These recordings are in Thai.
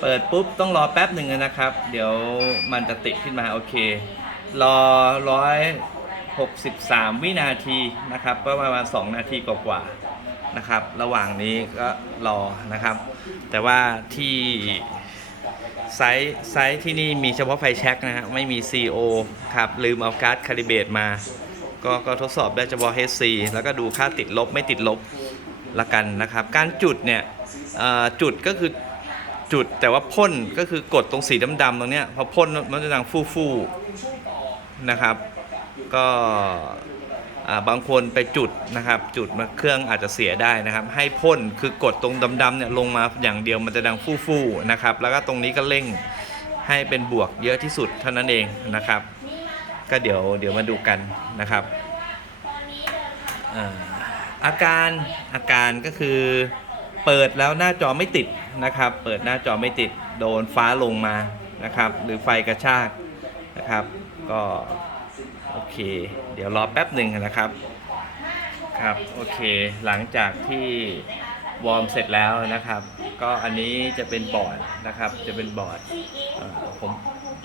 เปิดปุ๊บต้องรอแป๊บหนึ่งนะครับ เดี๋ยวมันจะติดขึ้นมาโอเค รอร้อยหกสิบสามวินาทีนะครับก็ประมาณสองนาทีกว่าๆนะครับ ระหว่างนี้ก็รอนะครับ แต่ว่าที่ไซส์ไซส์ที่นี่มีเฉพาะไฟแช็กนะฮะไม่มี CO ครับลืมเอาการ์ดคาลิเบตมา ก็ก็ทดสอบได้เฉพาะ HC แล้วก็ดูค่าติดลบไม่ติดลบละกันนะครับ การจุดเนี่ยจุดก็คือ จุดแต่ว่าพ่นก็คือกดตรงสีดำๆตรงเนี้ยพอพ่นมันจะดังฟู่ๆนะครับ ก็บางคนไปจุดนะครับ จุดมาเครื่องอาจจะเสียได้นะครับ ให้พ่นคือกดตรงดำๆเนี่ยลงมาอย่างเดียวมันจะดังฟู่ๆนะครับ แล้วก็ตรงนี้ก็เร่งให้เป็นบวกเยอะที่สุดเท่านั้นเองนะครับ ก็เดี๋ยวเดี๋ยวมาดูกันนะครับอาการอาการก็คือเปิดแล้วหน้าจอไม่ติด นะครับ เปิดหน้าจอไม่ติดโดนฟ้าลงมานะครับ หรือไฟกระชากนะครับ ก็โอเค เดี๋ยวรอแป๊บหนึ่งนะครับครับโอเคหลังจากที่วอร์มเสร็จแล้วนะครับ ก็อันนี้จะเป็นบอร์ดนะครับ จะเป็นบอร์ดผม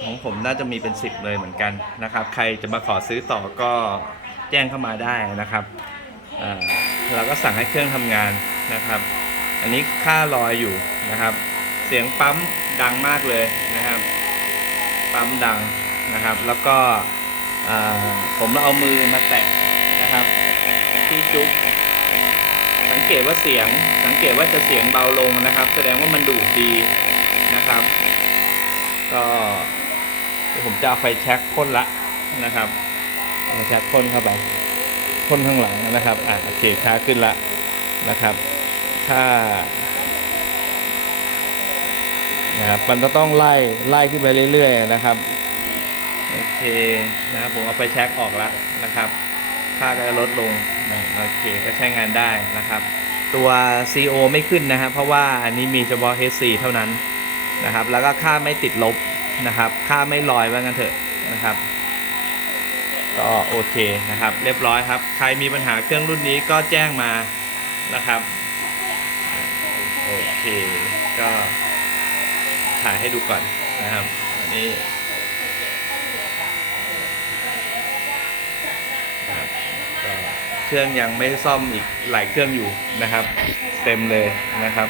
ของผมน่าจะมีเป็น 10 เลยเหมือนกันนะครับ ใครจะมาขอซื้อต่อก็แจ้งเข้ามาได้นะครับเราก็สั่งให้เครื่องทำงานนะครับ อันนี้ค่ารอยอยู่นะครับ เสียงปั๊มดังมากเลยนะครับ ปั๊มดังนะครับ แล้วก็อ่าผมเอามือมาแตะนะครับที่จุ๊บสังเกตว่าเสียงสังเกตว่าจะเสียงเบาลงนะครับ แสดงว่ามันดูดดีนะครับ ก็ผมจะเอาไฟแช็กพ่นละนะครับไฟแช็กพ่นเข้าไปพ่นข้างหลังนะครับอะโอเคช้าขึ้นละนะครับ ถ้านะครับมันก็ต้องไล่ไล่ขึ้นไปเรื่อยๆนะครับ โอเคนะครับผมเอาไฟแช็กออกแล้วนะครับ ค่าก็จะลดลงนะโอเคก็ใช้งานได้นะครับ ตัว CO ไม่ขึ้นนะครับ เพราะว่าอันนี้มีเฉพาะ HC เท่านั้นนะครับ แล้วก็ค่าไม่ติดลบนะครับ ค่าไม่ลอยว่างั้นเถอะนะครับก็โอเคนะครับ เรียบร้อยครับ ใครมีปัญหาเครื่องรุ่นนี้ก็แจ้งมานะครับ โอเค ก็ถ่ายให้ดูก่อนนะครับ อันนี้เครื่องยังไม่ซ่อมอีกหลายเครื่องอยู่นะครับ เต็มเลยนะครับ